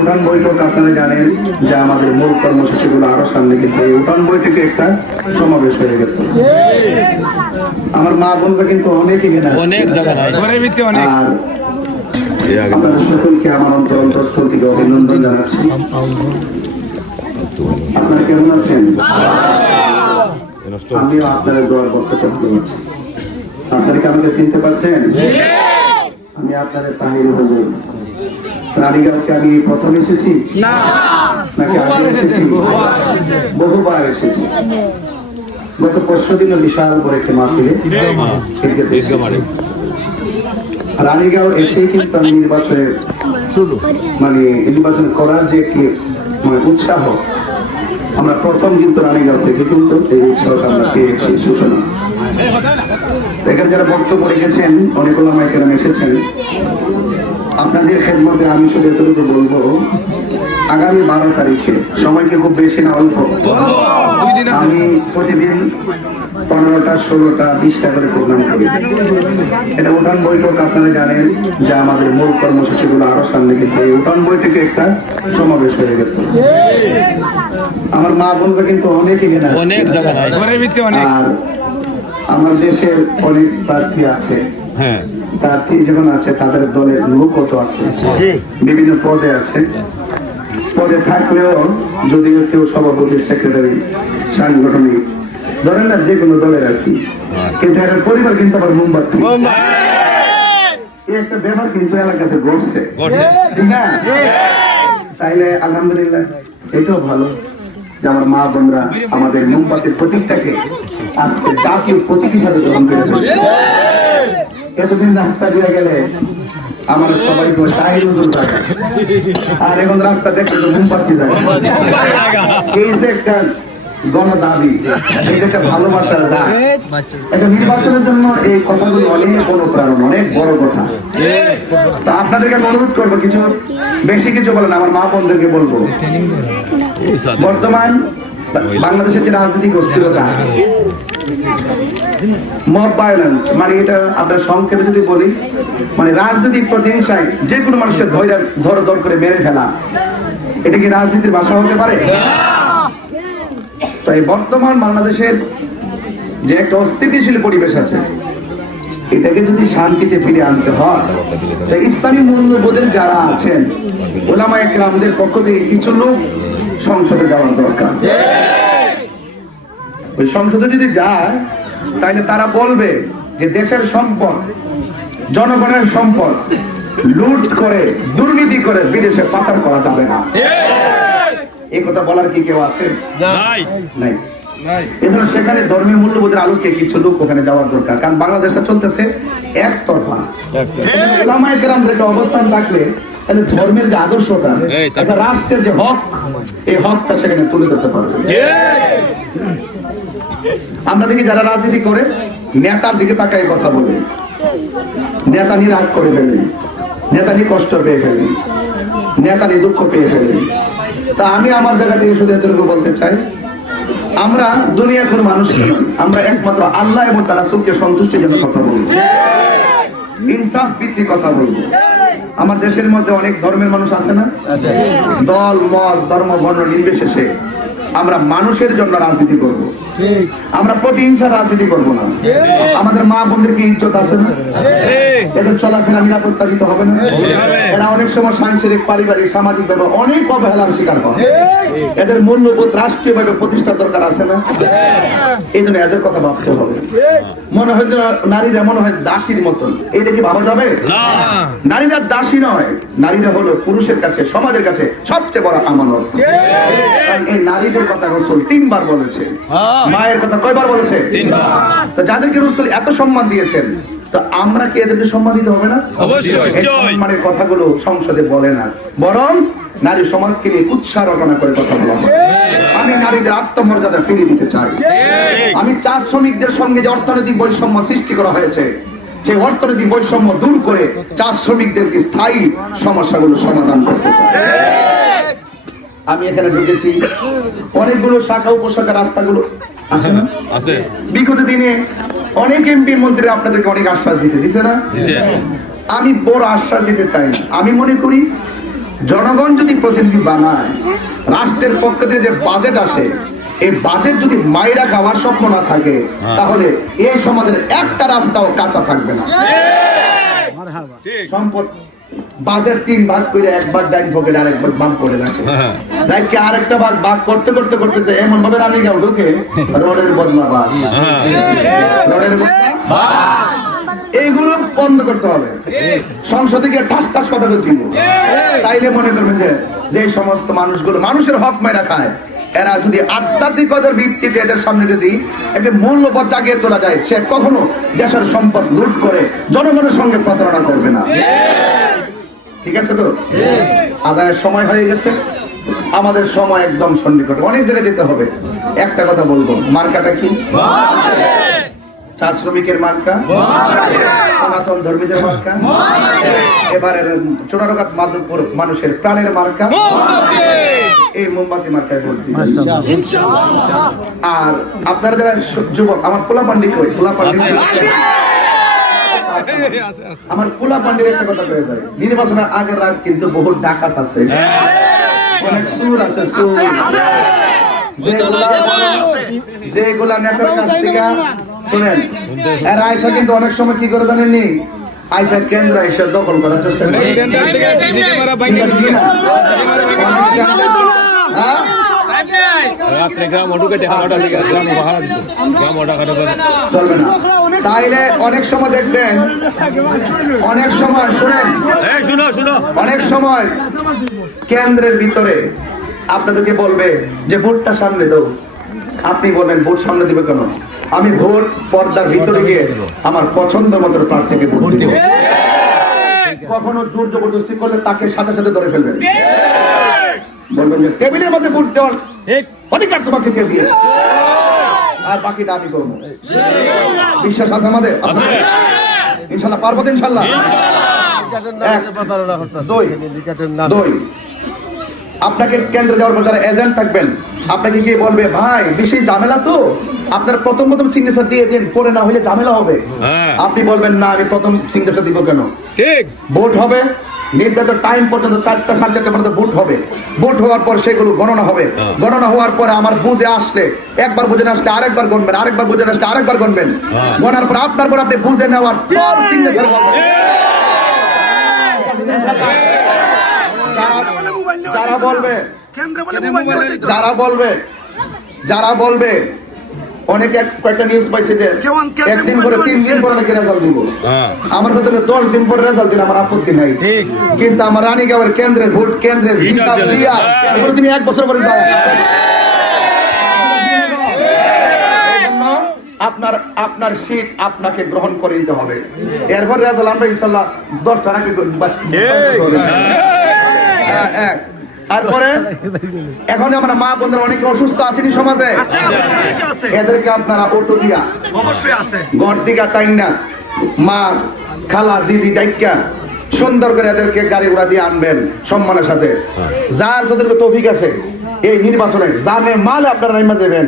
উঠান বৈঠক আপনারা জানেন যে আমাদের মূল কর্মসূচিগুলো আরো সামনে, কিন্তু এই উঠান বৈঠকে একটা সমাবেশ হয়ে গেছে। আমার মা বোনরা কিন্তু অনেক এখানে আর আপনাদের সকলকে আমার অন্তরস্থল থেকে অভিনন্দন জানাচ্ছি। আপনারা কেমন আছেন? আমিও আপনাদের দোয়ার বক্তব্য ভালো আছি। আপনারা কি আমাকে চিনতে পারছেন? আমি আপনাদের তাহির হুজুর। রানীগাঁওকে আমি প্রথম এসেছি নাকি আগে এসেছি? বহুবার এসেছি। গত পরশুদিনও বিশাল বড় একটা মাহফিলে রানীগাঁও এসেই কিন্তু আমি নির্বাচন করার যে একটি উৎসাহ, আমরা প্রথম কিন্তু রানীগাঁও থেকে কিন্তু এই উৎসাহটা আমরা পেয়েছি সূচনা। এখানে যারা বক্তব্য রেখেছেন, অনেক ওলামা কেরাম এসেছেন, আপনাদের খেদমতে আমি শুধু এতটুকু বলবো, আগামী 12 তারিখে, সময়কে খুব বেশি না, অল্প, আমি প্রতিদিন 15টা 16টা 20টা করে প্রোগ্রাম করি। এটা উঠান বৈঠক আপনারা জানেন যে আমাদের মূল কর্মসূচিগুলো আরো সামনে, কিন্তু এই উঠান বৈঠকে একটা সমাবেশ হয়ে গেছে। আমার মা বোনরা কিন্তু অনেক এখানে আর আমার দেশের অনেক প্রার্থী আছে, প্রার্থী যখন আছে তাদের দলের লোক কত আছে, বিভিন্ন পদে আছে। পদে থাকলেও যদি কেউ সভাপতি, সেক্রেটারি, সাংগঠনিক, ধরেন না যে কোনো দলের আর কি, কিন্তু এর পরিবার কিন্তু আবার মোমবাতি, এই একটা ব্যাপার কিন্তু এলাকাতে ঘটছে, ঠিক না? তাইলে আলহামদুলিল্লাহ এটাও ভালো যে আমার মা বোনরা আমাদের মোমবাতির প্রতীকটাকে আজকে জাতীয় প্রতীক হিসাবে গ্রহণ করে ফেলছে। এতদিন রাস্তা দিয়ে গেলে আমার সবাই তাহির হুজুর থাকে, আর এখন রাস্তা দেখলে তো মোমবাতি যায়। এই যে একটা গণদাবি, এটা একটা ভালোবাসার দাগ, এটা নির্বাচনের জন্য এই কথাগুলো অনেক অনুপ্রেরণা, অনেক বড় কথা। তা আপনাদেরকে আমি অনুরোধ করবো, কিছু বেশি কিছু বলেন, আমার মা বোনদেরকে বলবো, বর্তমান বাংলাদেশের যে রাজনৈতিক অস্থিরতা, মব ভায়োলেন্স, মানে এটা আপনার সংক্ষেপে যদি বলি, মানে রাজনৈতিক প্রতিহিংসায় যে কোনো মানুষকে ধর করে মেরে ফেলা, এটা কি রাজনীতির ভাষা হতে পারে? তো এই বর্তমান বাংলাদেশের যে একটা অস্থিতিশীল পরিবেশ আছে, এটাকে যদি শান্তিতে ফিরে আনতে হয়, ইসলামী মূল্যবোধের যারা আছেন ওলামায়ে কেরামদের পক্ষ থেকে কিছু লোক সংসদে যাওয়ার দরকার। ওই সংসদে যদি যায়, তাহলে তারা বলবে যে দেশের সম্পদ, জনগণের সম্পদ লুট করে, দুর্নীতি করে বিদেশে পাচার করা যাবে না। এই কথা বলার কি কেউ আছে? নাই। এজন্য সেখানে ধর্মীয় মূল্যবোধের আলোকে কিছু লোক ওখানে যাওয়ার দরকার, কারণ বাংলাদেশটা চলতেছে একতরফা। ওলামায়ে কেরামদের একটা অবস্থান থাকলে তাহলে ধর্মের যে আদর্শটা, একটা রাষ্ট্রের যে হক, এই হকটা সেখানে তুলে ধরতে পারবে। আমরা দেখি যারা রাজনীতি করে নেতার দিকে তাকায় কথা বলে, নেতা নিয়ে রাগ করে ফেলে, নেতা নিয়ে কষ্ট পেয়ে ফেলে, নেতা নিয়ে দুঃখ পেয়ে ফেলে। তা আমি আমার জায়গা থেকে শুধু এতটুকু বলতে চাই, আমরা দুনিয়ার কোনো মানুষ নই, আমরা একমাত্র আল্লাহ এবং তার রাসূলকে সন্তুষ্টির জন্য কথা বলবো, ইনসাফ ভিত্তিক কথা বলবো। আমার দেশের মধ্যে অনেক ধর্মের মানুষ আছে না? দল মত ধর্ম বর্ণ নির্বিশেষে আমরা মানুষের জন্য রাজনীতি করব, আমরা প্রতিহিংসার রাজনীতি করব না। আমাদের মা বোনদেরকে ইজ্জত আছে না? এদের চলাফেরা নিরাপত্তা দিতে হবে না? এরা অনেক সময় সাংসারিক, পারিবারিক, সামাজিক ভাবে অনেক অবহেলার শিকার হয়। এদের মূল্যবোধ রাষ্ট্রীয়ভাবে প্রতিষ্ঠার দরকার আছে না? এই জন্য এদের কথা ভাবতে হবে। মনে হয় নারীরা মনে হয় দাসীর মতন, এটা কি ভাবা যাবে? নারীরা দাসী নয়, নারীরা হলো পুরুষের কাছে, সমাজের কাছে সবচেয়ে বড় আমানত। এই নারীদের কথা রাসূল 3 বার বলেছে, মায়ের কথা কয়বার বলেছে? 3 বার। তো যাদেরকে রাসূল এত সম্মান দিয়েছেন, তো আমরা কি এদেরকে সম্মান দিতে হবে না? অবশ্যই। এই সম্মানের কথাগুলো সংসদে বলে না, বরং নারী সমাজকে নিয়ে কুৎসা রটনা করে কথা বলা হয়। আমি নারীদের আত্মমর্যাদা ফিরিয়ে দিতে চাই। আমি চা শ্রমিকদের সঙ্গে যে অর্থনৈতিক বৈষম্য সৃষ্টি করা হয়েছে, সেই অর্থনৈতিক বৈষম্য দূর করে চা শ্রমিকদেরকে স্থায়ী সমস্যাগুলো সমাধান করতে চাই। আমি এখানে ঢুকেছি, অনেকগুলো শাখা উপশাখা রাস্তাগুলো আছে না? আছে। বিগত দিনে অনেক এমপি মন্ত্রী আপনাদেরকে অনেক আশ্বাস দিছে না? আমি বড় আশ্বাস দিতে চাই না। আমি মনে করি জনগণ যদি প্রতিনিধি বানায়, রাষ্ট্রের পক্ষ থেকে যে বাজেট আসে, এই বাজেট যদি মাইরা খাওয়ার স্বপ্ন না থাকে, তাহলে এই সমাজের একটা রাস্তাও কাঁচা থাকবে না। সম্পদ বাজেট 3 ভাগ করে একবার ডাইন পকেট আর একবার বাম করে রাখে, রাখে আরেকটা ভাগ ভাগ করতে করতে করতে তো এমন ভাবে রানি যাও ঢুকে রোডের বদলা বাস, রোডের বদলা এইগুলো বন্ধ করতে হবে। সংসদে গিয়ে ঠাস ঠাস কথা বলতে হবে। তাইলে মনে করবেন যে এই সমস্ত মানুষগুলো মানুষের হক মাইরা খায়, এরা যদি আধ্যাত্মিকতার ভিত্তিতে এদের সামনে যদি একটা মূল্যবোধ জাগিয়ে তোলা যায়, সে কখনো দেশের সম্পদ লুট করে জনগণের সঙ্গে প্রতারণা করবে না। ঠিক আছে তো? আদায়ের সময় হয়ে গেছে, আমাদের সময় একদম সন্নিকটে, অনেক জায়গায় যেতে হবে। একটা কথা বলবো, মার্কাটা কি? চা শ্রমিকের মার্কা, সনাতন ধর্মীদের মার্কা, এবারে চোরারঘাট মাধবপুর মানুষের প্রাণের মার্কা, এই মোমবাতি মার্কায় ভোট দিন। আর আপনারা যারা যুবক, আমার পোলা পান্ডিত কই, পোলা পান্ডিত আমার পোলা পান্ডিত একটা কথা কয়ে যায়, নির্বাচনের আগের রাত কিন্তু বহু ডাকাত আছে, অনেক সুর আছে, সুর যেগুলা নেতার কাছ থেকে শুনেন। আর আয়সা কিন্তু অনেক সময় কি করে জানেননি, আয়সা কেন্দ্র আয়সা দখল করার চেষ্টা করে। চলবে না। তাইলে অনেক সময় দেখবেন, অনেক সময় শুনেন, অনেক সময় কেন্দ্রের ভিতরে আপনাদেরকে বলবে যে ভোটটা সামনে দাও, আপনি বলবেন ভোট সামনে দিবে কেন? আমি ভোট পর্দার ভিতরে গিয়ে আমার পছন্দ মতো প্রার্থীকে ভোট দিব। কখনো জোর জবরদস্তি করলে তাকে সাথে সাথে ধরে ফেলবেন, বলবেন যে টেবিলের মধ্যে ভোট দেওয়ার অধিকার তোমাকে কে দিয়েছে, আর বাকিটা আমি করবো। বিশ্বাস আছে আমাদের? ইনশাল্লাহ পারবো, ইনশাল্লাহ। দুই, আপনাকে কেন্দ্রে যাওয়ার পর যারা এজেন্ট থাকবেন, আপনাকে গিয়ে বলবে ভাই বেশি ঝামেলা তো, আপনার প্রথম সিগনেচার দিয়ে দিন, পরে না হলে ঝামেলা হবে। আপনি বলবেন না, আমি প্রথম সিগনেচার দিব কেন? ঠিক, ভোট হবে নির্ধারিত টাইম পর্যন্ত, 4টা 4:30 পর্যন্ত ভোট হবে। ভোট হওয়ার পর সেগুলো গণনা হবে। গণনা হওয়ার পরে আমার বুঝে আসলে, একবার বুঝে না আসলে আরেকবার গণবেন, আরেকবার বুঝে না আসলে আরেকবার গণবেন। গণার পর আপনার পর আপনি বুঝে নেওয়ার পর সিগনেচার করবেন। যারা বলবে অনেকে কয়েকটা নিউজ পাইছে যে একদিন করে 3 দিন পরে নাকি রেজাল্ট দিব, আমার কথা 10 দিন পরে রেজাল্ট দিলে আমার আপত্তি নাই, কিন্তু আমার রানীগাঁওয়ের কেন্দ্রের ভোট কেন্দ্রের হিসাব দিয়া তুমি 1 বছর পরে যাও। আপনার সিট আপনাকে গ্রহণ করে নিতে হবে। এরপর রেজাল্ট আমরা ইনশাআল্লাহ 10টা রাখি। তারপরে এখন আমরা মা বোনদের অনেকে অসুস্থ আছেনি সমাজে, এদেরকে আপনারা অটো দিয়া অবশ্যই আছে ঘর দিকা টাইম না, মা খালা দিদি ডাইকা সুন্দর করে এদেরকে গাড়ি ঘোড়া দিয়ে আনবেন সম্মানের সাথে। যার যাদেরকে তৌফিক আছে এই নির্বাচনে জানে মাল আপনারা নাইমা যাবেন।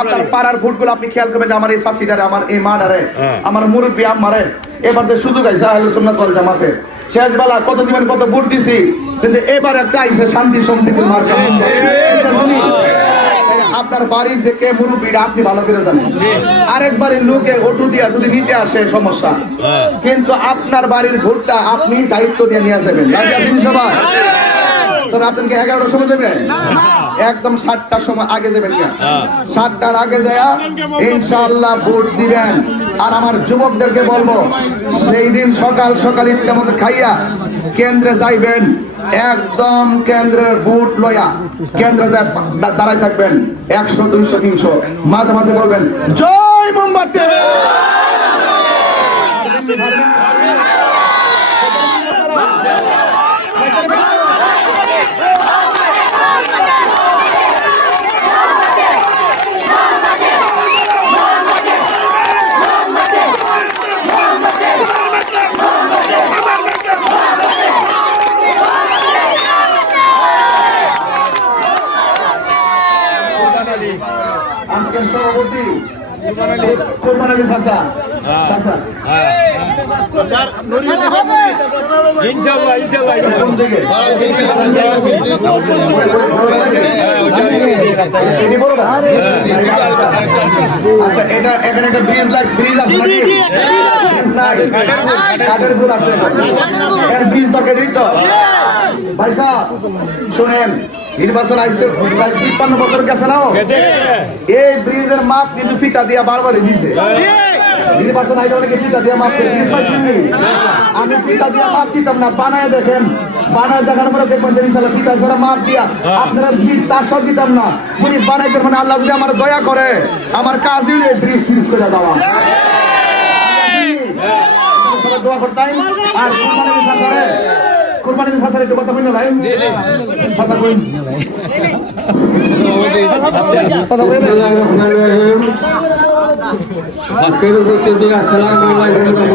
আপনার পাড়ার ভোটগুলো আপনি খেয়াল করবেন যে আমার এই শাসিডারে, আমার এই মাডারে, আমার মুরব্বী আমারে এবার যে সুযোগ আছে আহলে সুন্নাত ওয়াল জামাতে, শেষ বেলা কত জীবন কত ভোট দিছি, কিন্তু এবার একটা আইছে শান্তি সম্প্রীতির মার্কা। আপনার বাড়ির যে কে মুরব্বীরা আপনি ভালো করে জানেন, আরেক বাড়ির লোকে অটো দিয়া যদি নিতে আসে সমস্যা, কিন্তু আপনার বাড়ির ভোটটা আপনি দায়িত্ব দিয়ে নিয়ে যাবেন। রাজি আছেন সবাই? তবে আপনাকে 11টার সময় যাবেন, একদম 7টার সময় আগে যাবেন, 7টার আগে যায় ইনশাআল্লাহ ভোট দিবেন। আর আমার যুবকদেরকে বলবো, সেই দিন সকাল সকাল ইচ্ছা মতো খাইয়া কেন্দ্রে যাইবেন, একদম কেন্দ্রের বুট লয়া কেন্দ্রে যায় দাঁড়াই থাকবেন, 100 200 300, মাঝে মাঝে বলবেন জয় মোমবাতি। আজকের সভাপতি কোরবান আলী চাচা, ইনশাআল্লাহ ইনশাআল্লাহ আচ্ছা, এটা এখানে একটা ব্রিজ আছে নাকি? ব্রিজ নাই, কাঠের ফুল আছে। এর ব্রিজ দরকার নেই তো ভাই সাহেব? শুনেন, নির্বাচন আইসে প্রায় 53 বছর গেছে না? এই ব্রিজের মাপ কিন্তু ফিতা দিয়া বারবার দিছে। নির্বাচন আইলে অনেকে ফিতা দিয়া মাপ দিয়ে ব্রিজ পাইছেন নি? আমি ফিতা দিয়া মাপ দিতাম না, বানায় দেখেন। বানায় দেখানোর পরে দেখবেন যে ইনশাআল্লাহ ফিতা ছাড়া মাপ দিয়া আপনারা ব্রিজ তার সব দিতাম না। যদি বানাইতে মানে আল্লাহ যদি আমার দয়া করে, আমার কাজই ব্রিজ টিজ করে দেওয়া। সবাই দোয়া করতাম। আর কুরবানির সাসারে একটু কথা বলতে লাই সাসা কই কথা বলে আজকের উপস্থিতি আসসালামু আলাইকুম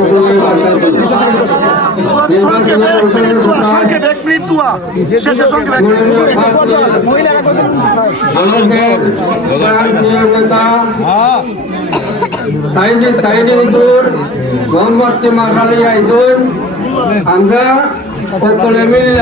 ওয়া রাহমাতুল্লাহি ওয়া বারাকাতুহু। আমরা সকলে মিলে